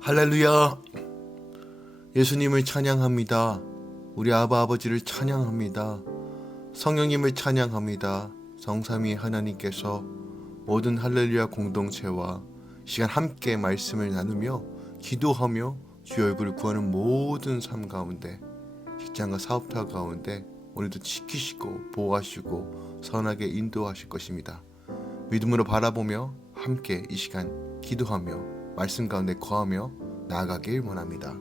할렐루야! 예수님을 찬양합니다. 우리 아버지를 찬양합니다. 성령님을 찬양합니다. 성삼위 하나님께서 모든 할렐루야 공동체와 시간 함께 말씀을 나누며 기도하며 주의 얼굴을 구하는 모든 삶 가운데, 직장과 사업터 가운데 오늘도 지키시고 보호하시고 선하게 인도하실 것입니다. 믿음으로 바라보며 함께 이 시간 기도하며 말씀 가운데 거하며 나아가길 원합니다.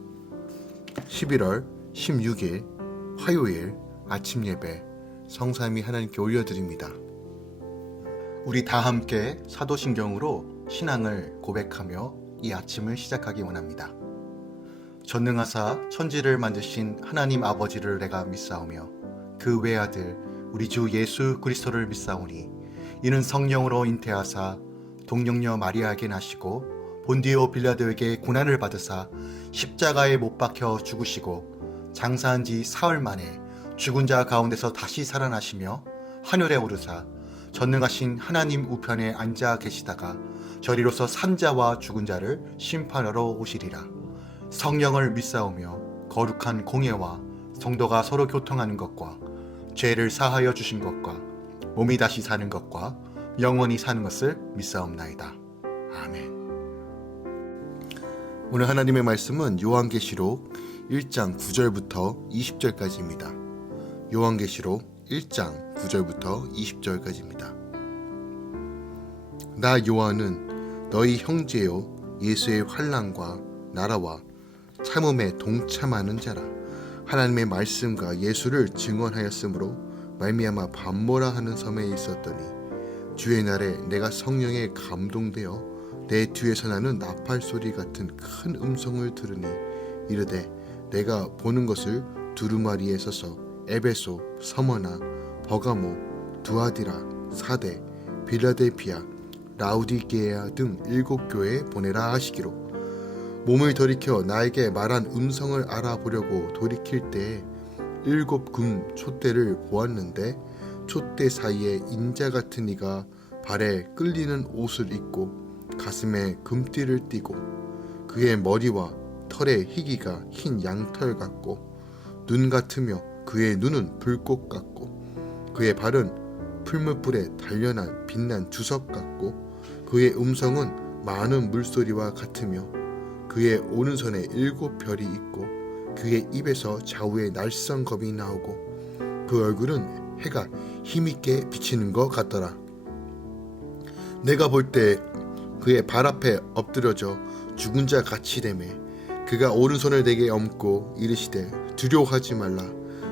11월 16일 화요일 아침 예배 성삼위 하나님께 올려드립니다. 우리 다 함께 사도신경으로 신앙을 고백하며 이 아침을 시작하기 원합니다. 전능하사 천지를 만드신 하나님 아버지를 내가 믿사오며 그 외아들 우리 주 예수 그리스도를 믿사오니 이는 성령으로 잉태하사 동정녀 마리아에게 나시고 본디오 빌라도에게 고난을 받으사 십자가에 못 박혀 죽으시고 장사한 지 사흘 만에 죽은 자 가운데서 다시 살아나시며 하늘에 오르사 전능하신 하나님 우편에 앉아 계시다가 저리로서 산자와 죽은 자를 심판하러 오시리라. 성령을 믿사오며 거룩한 공예와 성도가 서로 교통하는 것과 죄를 사하여 주신 것과 몸이 다시 사는 것과 영원히 사는 것을 믿사옵나이다. 아멘. 오늘 하나님의 말씀은 요한계시록 1장 9절부터 20절까지입니다. 요한계시록 1장 9절부터 20절까지입니다. 나 요한은 너희 형제요 예수의 환난과 나라와 참음에 동참하는 자라. 하나님의 말씀과 예수를 증언하였으므로 말미암아 밤모라 하는 섬에 있었더니 주의 날에 내가 성령에 감동되어 내 뒤에서 나는 나팔 소리 같은 큰 음성을 들으니 이르되 내가 보는 것을 두루마리에 서서 에베소, 서머나, 버가모, 두아디라, 사대, 빌라델피아, 라우디게아 등 7교회에 보내라 하시기로 몸을 돌이켜 나에게 말한 음성을 알아보려고 돌이킬 때에 7금 촛대를 보았는데 촛대 사이에 인자 같은 이가 발에 끌리는 옷을 입고 가슴에 금띠를 띠고 그의 머리와 털의 희기가 흰 양털 같고 눈 같으며 그의 눈은 불꽃 같고 그의 발은 풀무불에 단련한 빛난 주석 같고 그의 음성은 많은 물소리와 같으며 그의 오른손에 7별이 있고 그의 입에서 좌우에 날선 검이 나오고 그 얼굴은 해가 힘있게 비치는 것 같더라. 내가 볼 때 그의 발 앞에 엎드려져 죽은 자 같이 되매 그가 오른손을 내게 얹고 이르시되 두려워하지 말라.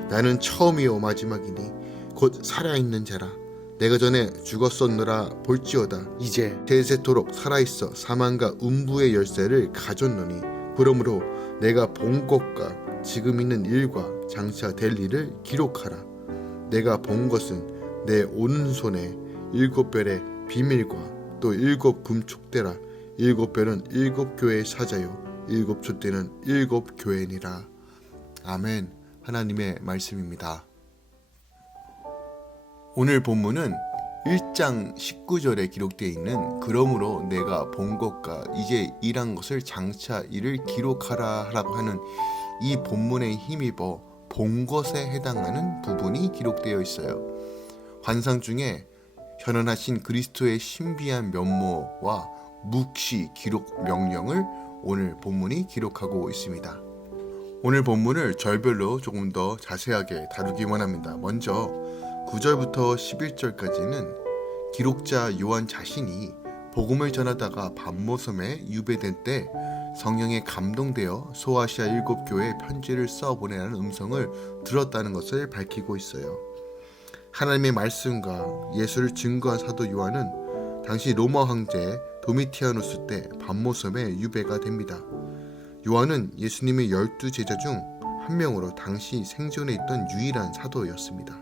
나는 처음이요 마지막이니 곧 살아있는 자라. 내가 전에 죽었었노라 볼지어다 이제 세세토록 살아있어 사망과 음부의 열쇠를 가졌노니 그러므로 내가 본 것과 지금 있는 일과 장차 될 일을 기록하라. 내가 본 것은 내 오른손에 7별의 비밀과 또 7금 촛대라. 7별은 7교회의 사자요 7촛대는 7교회니라. 아멘. 하나님의 말씀입니다. 오늘 본문은 1장 19절에 기록되어 있는 그러므로 내가 본 것과 이제 일한 것을 장차 일을 기록하라 라고 하는 이 본문에 힘입어 본 것에 해당하는 부분이 기록되어 있어요. 환상 중에 현원하신 그리스도의 신비한 면모와 묵시 기록 명령을 오늘 본문이 기록하고 있습니다. 오늘 본문을 절별로 조금 더 자세하게 다루기 원합니다. 먼저 9절부터 11절까지는 기록자 요한 자신이 복음을 전하다가 밤모섬에 유배된 때 성령에 감동되어 소아시아 7교회에 편지를 써보내라는 음성을 들었다는 것을 밝히고 있어요. 하나님의 말씀과 예수를 증거한 사도 요한은 당시 로마 황제 도미티아누스 때 밤모섬에 유배가 됩니다. 요한은 예수님의 12제자 중 한 명으로 당시 생존해 있던 유일한 사도였습니다.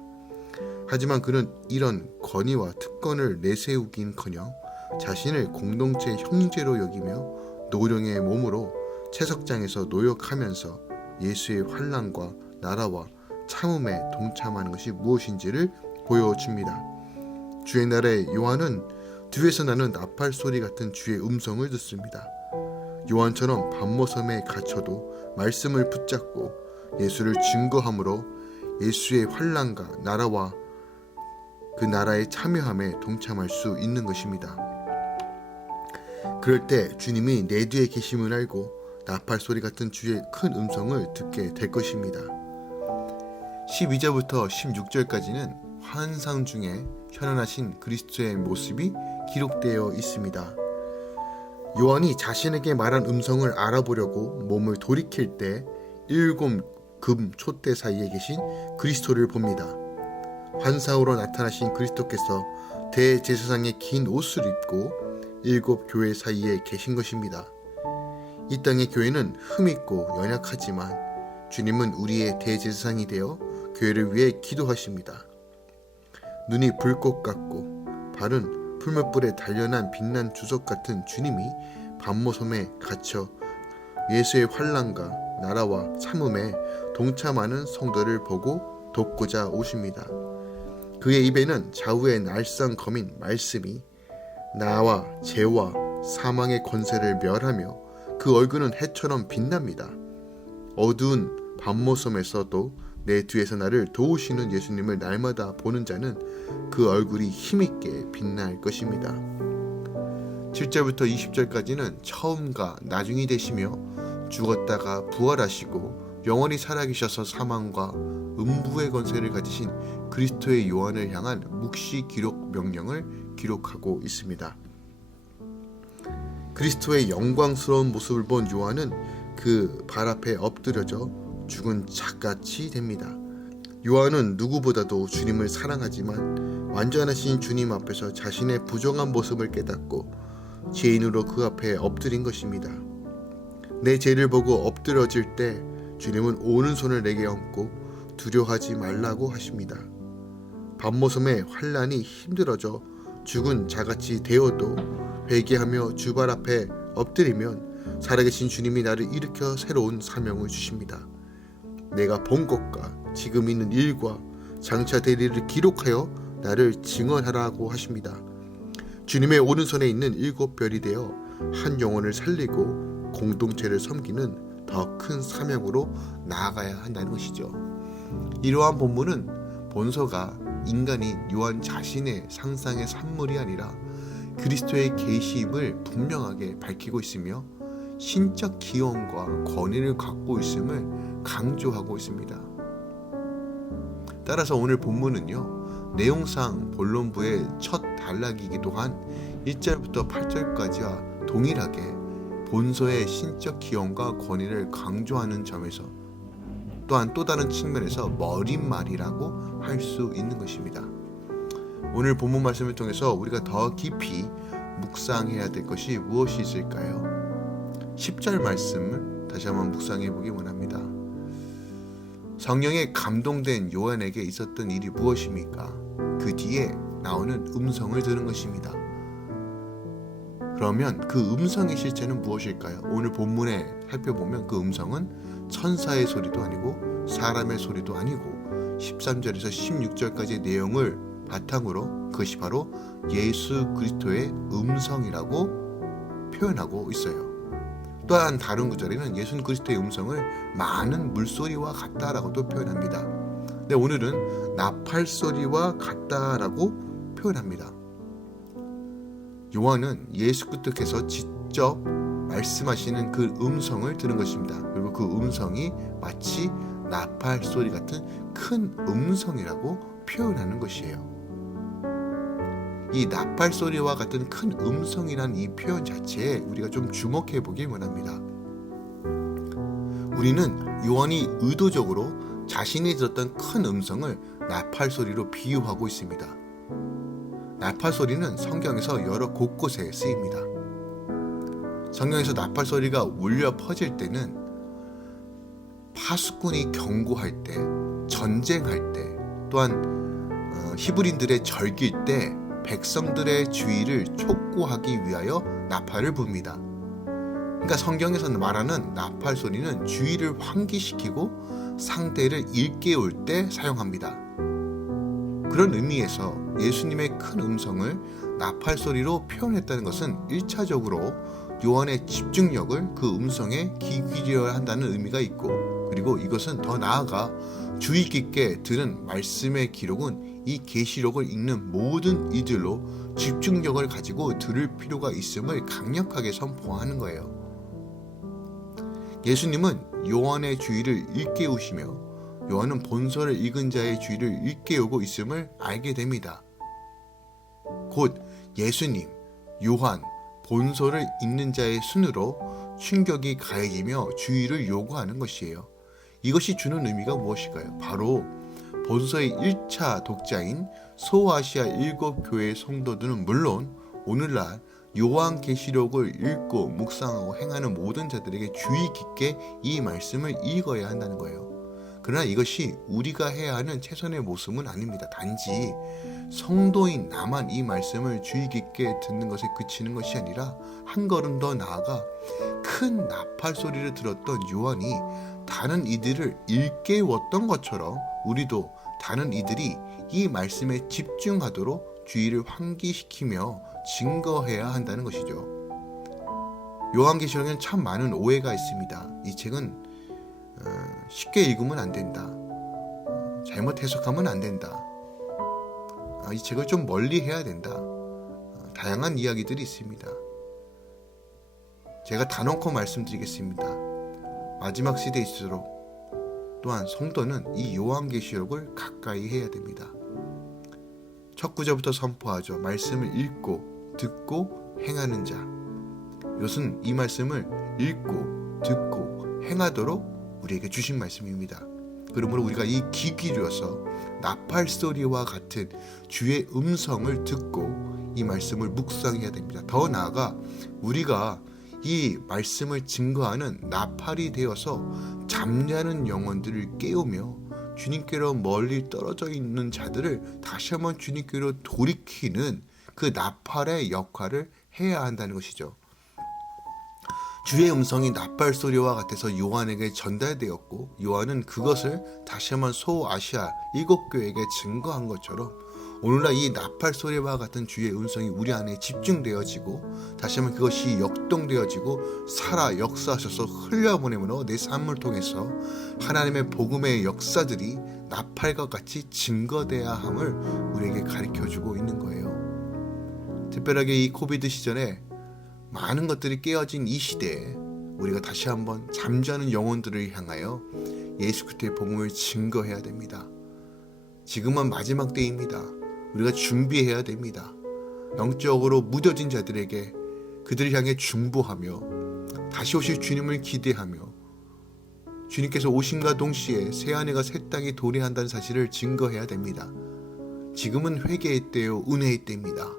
하지만 그는 이런 권위와 특권을 내세우긴커녕 자신을 공동체의 형제로 여기며 노령의 몸으로 채석장에서 노역하면서 예수의 환난과 나라와 참음에 동참하는 것이 무엇인지를 보여줍니다. 주의 날에 요한은 뒤에서 나는 나팔 소리 같은 주의 음성을 듣습니다. 요한처럼 반모섬에 갇혀도 말씀을 붙잡고 예수를 증거함으로 예수의 환난과 나라와 그 나라의 참여함에 동참할 수 있는 것입니다. 그럴 때 주님이 내 뒤에 계심을 알고 나팔 소리 같은 주의 큰 음성을 듣게 될 것입니다. 12절부터 16절까지는 환상 중에 현현하신 그리스도의 모습이 기록되어 있습니다. 요한이 자신에게 말한 음성을 알아보려고 몸을 돌이킬 때 7 금 촛대 사이에 계신 그리스도를 봅니다. 환상으로 나타나신 그리스도께서 대제사장의 긴 옷을 입고 7 교회 사이에 계신 것입니다. 이 땅의 교회는 흠있고 연약하지만 주님은 우리의 대제사장이 되어 교회를 위해 기도하십니다. 눈이 불꽃 같고 발은 풀무불에 단련한 빛난 주석 같은 주님이 반모섬에 갇혀 예수의 환난과 나라와 참음에 동참하는 성도를 보고 돕고자 오십니다. 그의 입에는 좌우의 날상 검인 말씀이 나와 죄와 사망의 권세를 멸하며 그 얼굴은 해처럼 빛납니다. 어두운 반모섬에서도 내 뒤에서 나를 도우시는 예수님을 날마다 보는 자는 그 얼굴이 힘있게 빛날 것입니다. 7절부터 20절까지는 처음과 나중이 되시며 죽었다가 부활하시고 영원히 살아계셔서 사망과 음부의 권세를 가지신 그리스도의 요한을 향한 묵시 기록 명령을 기록하고 있습니다. 그리스도의 영광스러운 모습을 본 요한은 그 발 앞에 엎드려져 죽은 자같이 됩니다. 요한은 누구보다도 주님을 사랑하지만 완전하신 주님 앞에서 자신의 부정한 모습을 깨닫고 죄인으로 그 앞에 엎드린 것입니다. 내 죄를 보고 엎드려질 때 주님은 오른손을 내게 얹고 두려워하지 말라고 하십니다. 반모섬의 환난이 힘들어져 죽은 자같이 되어도 회개하며 주발 앞에 엎드리면 살아계신 주님이 나를 일으켜 새로운 사명을 주십니다. 내가 본 것과 지금 있는 일과 장차 될 일을 기록하여 나를 증언하라고 하십니다. 주님의 오른손에 있는 7별이 되어 한 영혼을 살리고 공동체를 섬기는 더 큰 사명으로 나아가야 한다는 것이죠. 이러한 본문은 본서가 인간인 요한 자신의 상상의 산물이 아니라 그리스도의 계시임을 분명하게 밝히고 있으며 신적 기원과 권위를 갖고 있음을 강조하고 있습니다. 따라서 오늘 본문은요, 내용상 본론부의 첫 단락이기도 한 1절부터 8절까지와 동일하게 본서의 신적 기원과 권위를 강조하는 점에서 또한 또 다른 측면에서 머릿말이라고 할 수 있는 것입니다. 오늘 본문 말씀을 통해서 우리가 더 깊이 묵상해야 될 것이 무엇이 있을까요? 10절 말씀을 다시 한번 묵상해 보기 원합니다. 성령에 감동된 요한에게 있었던 일이 무엇입니까? 그 뒤에 나오는 음성을 들은 것입니다. 그러면 그 음성의 실체는 무엇일까요? 오늘 본문에 살펴보면 그 음성은 천사의 소리도 아니고 사람의 소리도 아니고 13절에서 16절까지의 내용을 바탕으로 그것이 바로 예수 그리스도의 음성이라고 표현하고 있어요. 또한 다른 구절에는 예수 그리스도의 음성을 많은 물소리와 같다라고도 표현합니다. 근데 오늘은 나팔소리와 같다라고 표현합니다. 요한은 예수 그리스도께서 직접 말씀하시는 그 음성을 들은 것입니다. 그리고 그 음성이 마치 나팔소리 같은 큰 음성이라고 표현하는 것이에요. 이 나팔소리와 같은 큰 음성이라는 이 표현 자체에 우리가 좀 주목해 보길 원합니다. 우리는 요한이 의도적으로 자신이 들었던 큰 음성을 나팔소리로 비유하고 있습니다. 나팔소리는 성경에서 여러 곳곳에 쓰입니다. 성경에서 나팔소리가 울려 퍼질 때는 파수꾼이 경고할 때, 전쟁할 때, 또한 히브리인들의 절기일 때 백성들의 주의를 촉구하기 위하여 나팔을 붑니다. 그러니까 성경에서 말하는 나팔 소리는 주의를 환기시키고 상대를 일깨울 때 사용합니다. 그런 의미에서 예수님의 큰 음성을 나팔 소리로 표현했다는 것은 1차적으로 요한의 집중력을 그 음성에 귀 기울여야 한다는 의미가 있고, 그리고 이것은 더 나아가 주의 깊게 들은 말씀의 기록은 이 계시록을 읽는 모든 이들로 집중력을 가지고 들을 필요가 있음을 강력하게 선포하는 거예요. 예수님은 요한의 주의를 일깨우시며 요한은 본서를 읽은 자의 주의를 일깨우고 있음을 알게 됩니다. 곧 예수님, 요한, 본서를 읽는 자의 순으로 충격이 가해지며 주의를 요구하는 것이에요. 이것이 주는 의미가 무엇일까요? 바로 본서의 1차 독자인 소아시아 7교회의 성도들은 물론 오늘날 요한계시록을 읽고 묵상하고 행하는 모든 자들에게 주의 깊게 이 말씀을 읽어야 한다는 거예요. 그러나 이것이 우리가 해야 하는 최선의 모습은 아닙니다. 단지 성도인 나만 이 말씀을 주의 깊게 듣는 것에 그치는 것이 아니라 한 걸음 더 나아가 큰 나팔 소리를 들었던 요한이 다른 이들을 일깨웠던 것처럼 우리도 다른 이들이 이 말씀에 집중하도록 주의를 환기시키며 증거해야 한다는 것이죠. 요한계시록에는 참 많은 오해가 있습니다. 이 책은 쉽게 읽으면 안 된다. 잘못 해석하면 안 된다. 이 책을 좀 멀리 해야 된다. 다양한 이야기들이 있습니다. 제가 단언코 말씀드리겠습니다. 마지막 시대일수록 또한 성도는 이 요한계시록을 가까이 해야 됩니다. 첫 구절부터 선포하죠. 말씀을 읽고 듣고 행하는 자. 이것은 이 말씀을 읽고 듣고 행하도록 우리에게 주신 말씀입니다. 그러므로 우리가 이 귀 기울여서 나팔 소리와 같은 주의 음성을 듣고 이 말씀을 묵상해야 됩니다. 더 나아가 우리가 이 말씀을 증거하는 나팔이 되어서 잠자는 영혼들을 깨우며 주님께로 멀리 떨어져 있는 자들을 다시 한번 주님께로 돌이키는 그 나팔의 역할을 해야 한다는 것이죠. 주의 음성이 나팔 소리와 같아서 요한에게 전달되었고 요한은 그것을 다시 한번 소아시아 7교회에게 증거한 것처럼 오늘날 이 나팔 소리와 같은 주의 음성이 우리 안에 집중되어지고 다시 한번 그것이 역동되어지고 살아 역사하셔서 흘려보내므로 내 삶을 통해서 하나님의 복음의 역사들이 나팔과 같이 증거돼야 함을 우리에게 가르쳐주고 있는 거예요. 특별하게 이 코비드 시절에 많은 것들이 깨어진 이 시대에 우리가 다시 한번 잠자는 영혼들을 향하여 예수 그리스도의 복음을 증거해야 됩니다. 지금은 마지막 때입니다. 우리가 준비해야 됩니다. 영적으로 무뎌진 자들에게 그들을 향해 중보하며 다시 오실 주님을 기대하며 주님께서 오심과 동시에 새하늘과 새 땅이 도래한다는 사실을 증거해야 됩니다. 지금은 회개의 때요 은혜의 때입니다.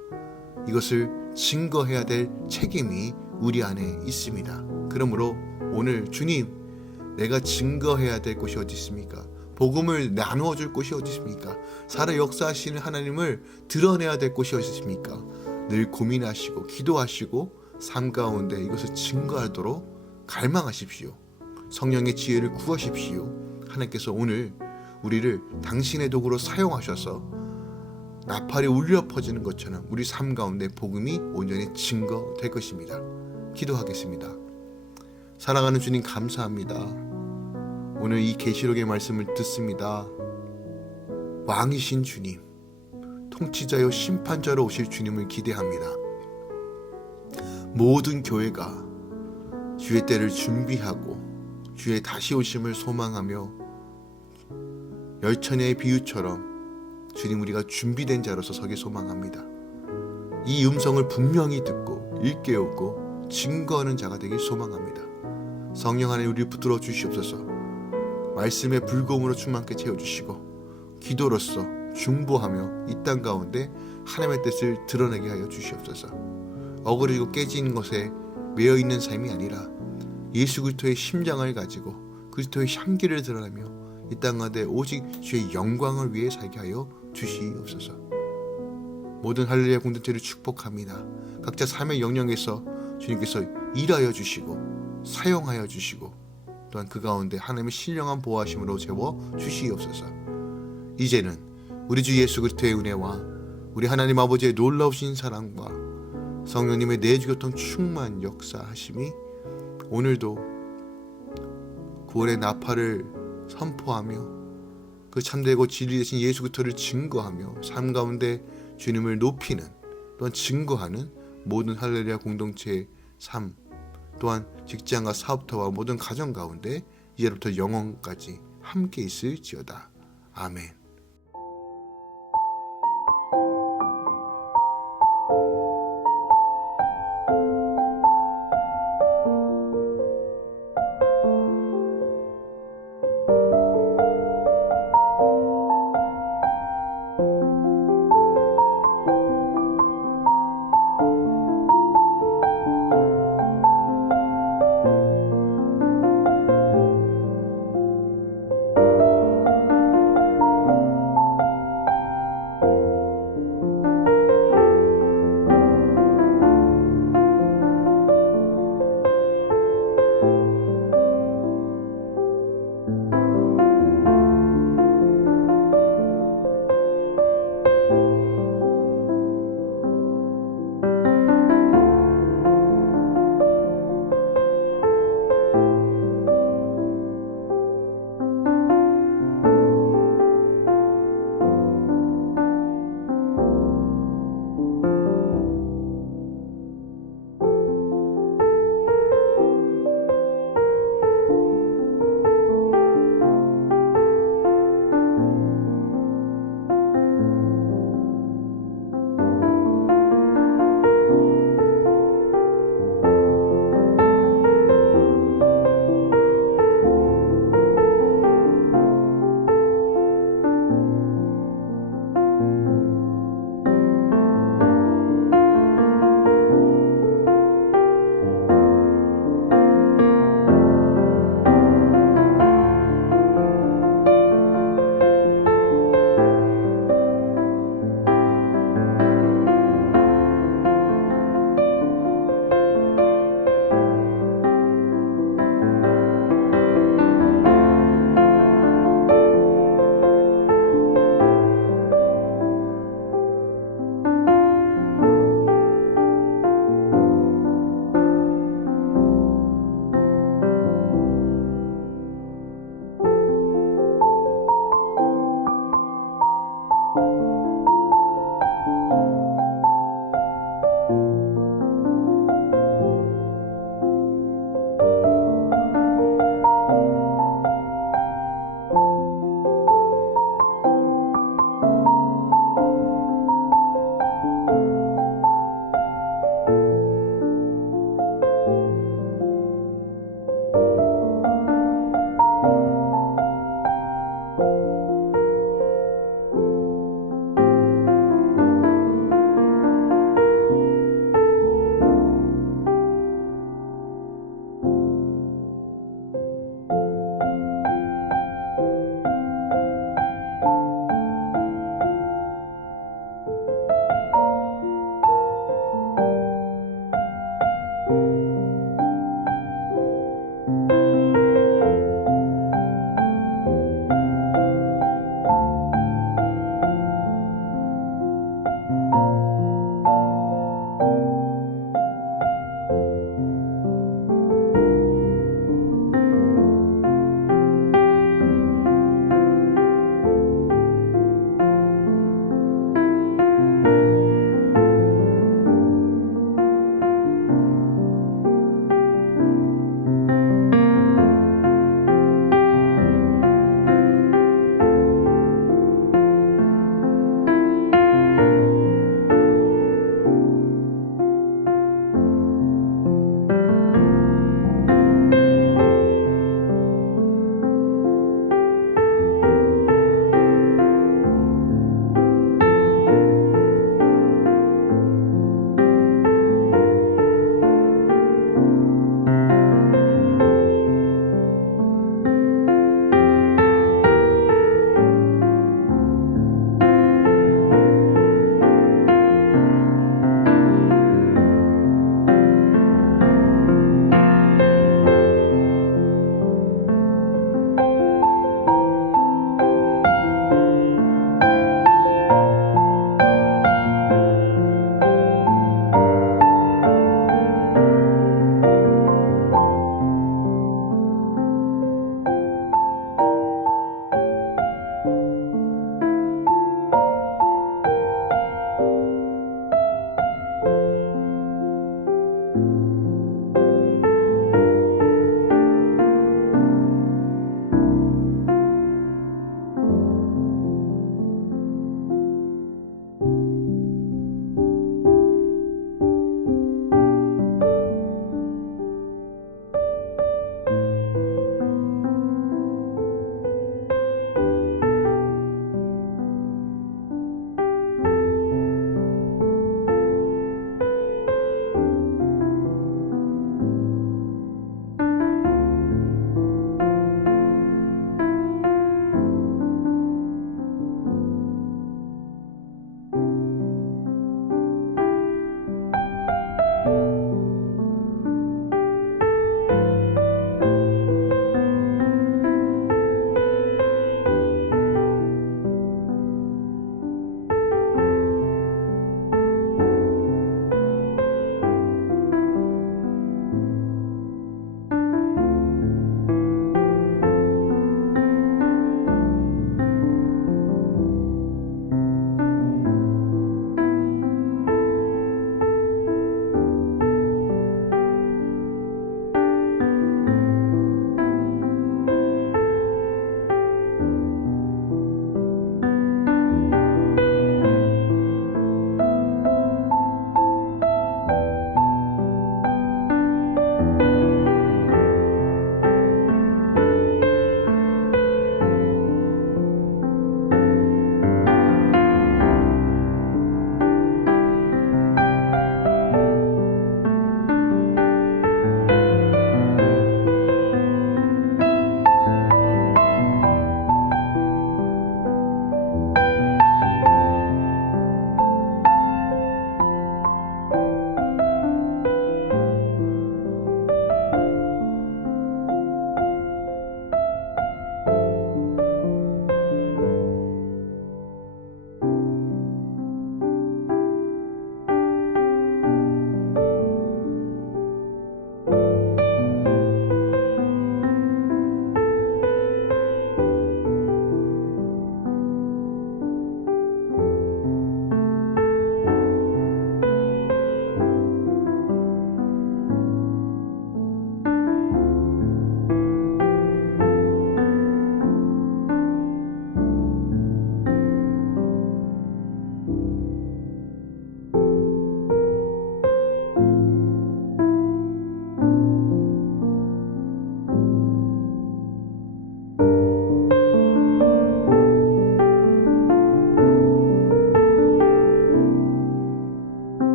이것을 증거해야 될 책임이 우리 안에 있습니다. 그러므로 오늘 주님, 내가 증거해야 될 곳이 어디 있습니까? 복음을 나누어 줄 곳이 어디 있습니까? 살아 역사하시는 하나님을 드러내야 될 곳이 어디 있습니까? 늘 고민하시고 기도하시고 삶 가운데 이것을 증거하도록 갈망하십시오. 성령의 지혜를 구하십시오. 하나님께서 오늘 우리를 당신의 도구로 사용하셔서 나팔이 울려 퍼지는 것처럼 우리 삶 가운데 복음이 온전히 증거될 것입니다. 기도하겠습니다. 사랑하는 주님 감사합니다. 오늘 이 계시록의 말씀을 듣습니다. 왕이신 주님, 통치자요 심판자로 오실 주님을 기대합니다. 모든 교회가 주의 때를 준비하고 주의 다시 오심을 소망하며 열처녀의 비유처럼 주님 우리가 준비된 자로서 서기 소망합니다. 이 음성을 분명히 듣고 일깨우고 증거하는 자가 되길 소망합니다. 성령 안에 우리를 붙들어 주시옵소서. 말씀의 불공으로 충만케 채워주시고 기도로서 중보하며 이 땅 가운데 하나님의 뜻을 드러내게 하여 주시옵소서. 어그러지고 깨진 것에 매여있는 삶이 아니라 예수 그리스도의 심장을 가지고 그리스도의 향기를 드러내며 이 땅 가운데 오직 주의 영광을 위해 살게 하여 주시옵소서. 모든 할렐루야 공동체를 축복합니다. 각자 삶의 영역에서 주님께서 일하여 주시고 사용하여 주시고 또한 그 가운데 하나님의 신령한 보호하심으로 채워 주시옵소서. 이제는 우리 주 예수 그리스도의 은혜와 우리 하나님 아버지의 놀라우신 사랑과 성령님의 내주교통 충만 역사하심이 오늘도 구원의 나팔을 선포하며 그 참되고 진리 되신 예수 그리스도를 증거하며 삶 가운데 주님을 높이는 또한 증거하는 모든 할렐루야 공동체의 삶, 또한 직장과 사업터와 모든 가정 가운데 이제부터 영원까지 함께 있을지어다. 아멘.